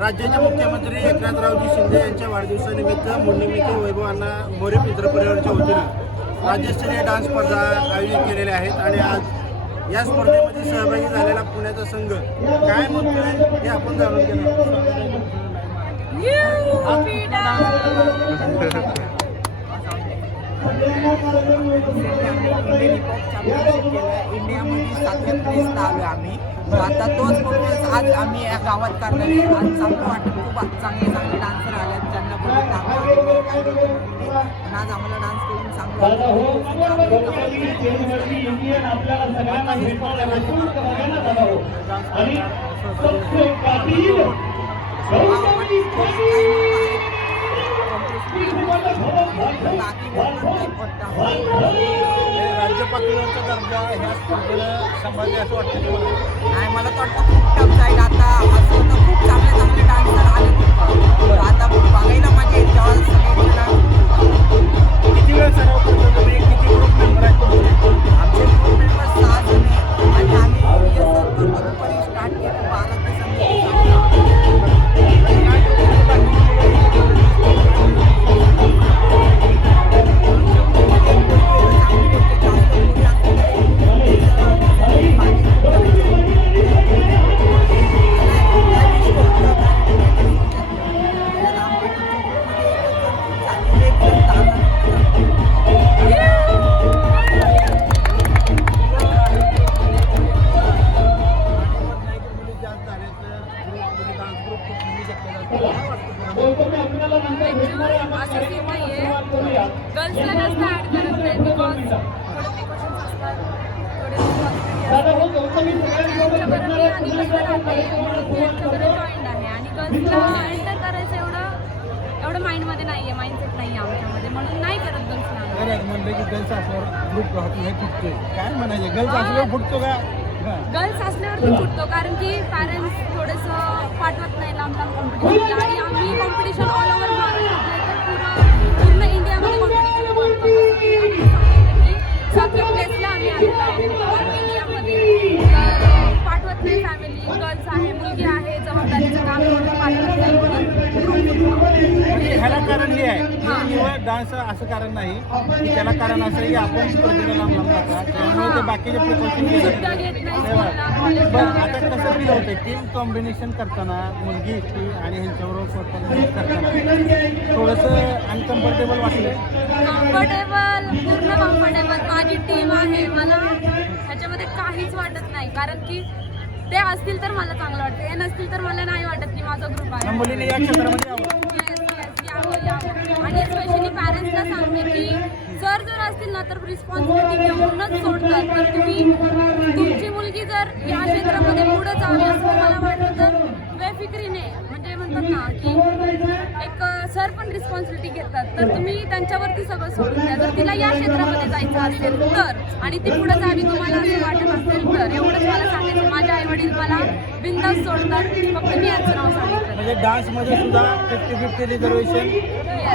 राज्याचे मुख्यमंत्री एकनाथरावजी शिंदे यांच्या वाढदिवसानिमित्त मुंडनिमित्त वैभव अण्णा मोरे मित्र परिवाराच्या वतीनं राज्यस्तरीय डान्स स्पर्धा आयोजित केलेल्या आहेत आणि आज या स्पर्धेमध्ये सहभागी झालेला पुण्याचा संघ काय म्हणतोय हे आपण जाणून घेणार. इंडियामध्ये 7व्या प्लेसला आलो आम्ही. आता तोच परफॉर्मन्स आज आम्ही या गावात करणार आहे. आज चांगलं वाटतं, खूप चांगले चांगले डान्सर आले ज्यांना बोलून आज आम्हाला डान्स करून चांगलं राज्य पातळीवरचा दर्जा ह्या स्पर्धेला संभाजी असं वाटतं तुम्हाला? नाही, मला तर वाटतं खूप टफ जाईल. आता असं तर खूप चांगले चांगले डान्सर आले. आता बघायला मजा येईल तेव्हा किती वेळ सराव करतो तुम्ही? किती ग्रुप मेंबर आहेत तुमचे? आमचे ग्रुप मेंबर 6 जण आहे आणि आम्ही रिहर्सल करतो. दुपारी स्टार्ट केलं 12 ते गर्ल्सला जास्त ॲड करत नाही बिकॉज थोडे प्रिकॉशन्स असतात, थोडे आणि यांच्याकडे जॉईंट आहे आणि गर्ल्सला एंटर करायचं एवढं माइंडमध्ये नाही आहे, माइंडसेट नाही आहे आमच्यामध्ये, म्हणून नाही करत गर्ल्सला. म्हणलं की गर्ल्स असल्यावर ग्रुप राहतो हे फुटतोय, काय म्हणायचे? गर्ल्स असल्यावर फुटतो का? गर्ल्स असल्यावरती फुटतो कारण की पॅरेंट्स थोडंसं पाठवत नाही लांब लांब कॉम्पिटिशनला आणि आम्ही कॉम्पिटिशन ऑल ओव्हर पूर्ण इंडियामध्ये कॉम्पिटिशन करतो. की 7व्या प्लेसला आम्ही आलेलो ऑल इंडियामध्ये. तर पाठवत नाही फॅमिली, गर्ल्स आहे, मुलगी आहे, जबाबदारीचं काम करून पाठवत नाही म्हणजे ह्याला कारण हे आहे किंवा डान्स असं कारण नाही की त्याला कारण असं आहे की आपण स्पर्धेला लांब लांब जातात त्यामुळे ते बाकीचे प्रिकॉशन घेत नाही. बरं, आता कसं फील होतं टीम कॉम्बिनेशन करताना मुलगी एकटी आणि ह्यांच्याबरोबर करताना थोडंसं अनकम्फर्टेबल वाटलं? कम्फर्टेबल, पूर्ण कम्फर्टेबल. माझी टीम आहे, मला ह्याच्यामध्ये काहीच वाटत नाही कारण की ते असतील तर मला चांगलं वाटतं, हे नसतील तर मला नाही वाटत की माझा ग्रुप आहे. मुलीने या क्षेत्रामध्ये यावं आणि स्पेशली पॅरेंट्सला सांगते की जर असतील ना तर रिस्पॉन्सिबिलिटी घेऊनच सोडतात. तर तुमची मुलगी जर या क्षेत्रामध्ये पुढे जावी असं मला वाटतं तर बेफिक्रीने, म्हणजे म्हणतात ना की एक सर पण रिस्पॉन्सिबिलिटी घेतात, तर तुम्ही त्यांच्यावरती सगळं सोडून द्या. जर तिला या क्षेत्रामध्ये जायचं असेल तर आणि ती पुढे जावी तुम्हाला असं वाटत असेल तर एवढंच मला सांगायचं. माझे आई वडील मला बिनधास्त सोडतात, फक्त मी याचं नाव सांगितलं. म्हणजे डान्समध्ये सुद्धा 50-50 रिझर्वेशन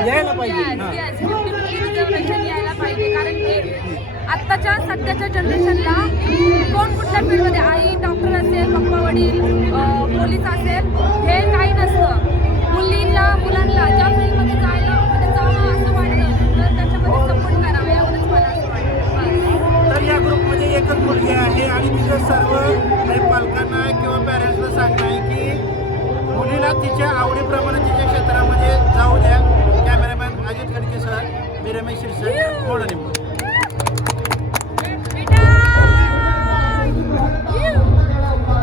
यायला पाहिजे. 50-50 रिझर्वेशन यायला पाहिजे कारण की आत्ताच्या सध्याच्या जनरेशनला कोण कुठल्या फील्डमध्ये, आई डॉक्टर असेल, पप्पा वडील पोलीस असेल, हे काही नसतं. मुलांना ज्या फील्डमध्ये जावं असं वाटतं तर त्याच्यामध्ये सपोर्ट करावा एवढंच मला असं वाटतं. तर या ग्रुपमध्ये एकच मुलगी आहे आणि तिचं सर्व पालकांना किंवा पॅरेंट्सला सांगणं आहे की मुलीला तिच्या आवडीप्रमाणे तिच्या क्षेत्रामध्ये जाऊ द्या. कॅमेरामॅन अजित खडके सर, मी रमेश शिरसाट, मोडा.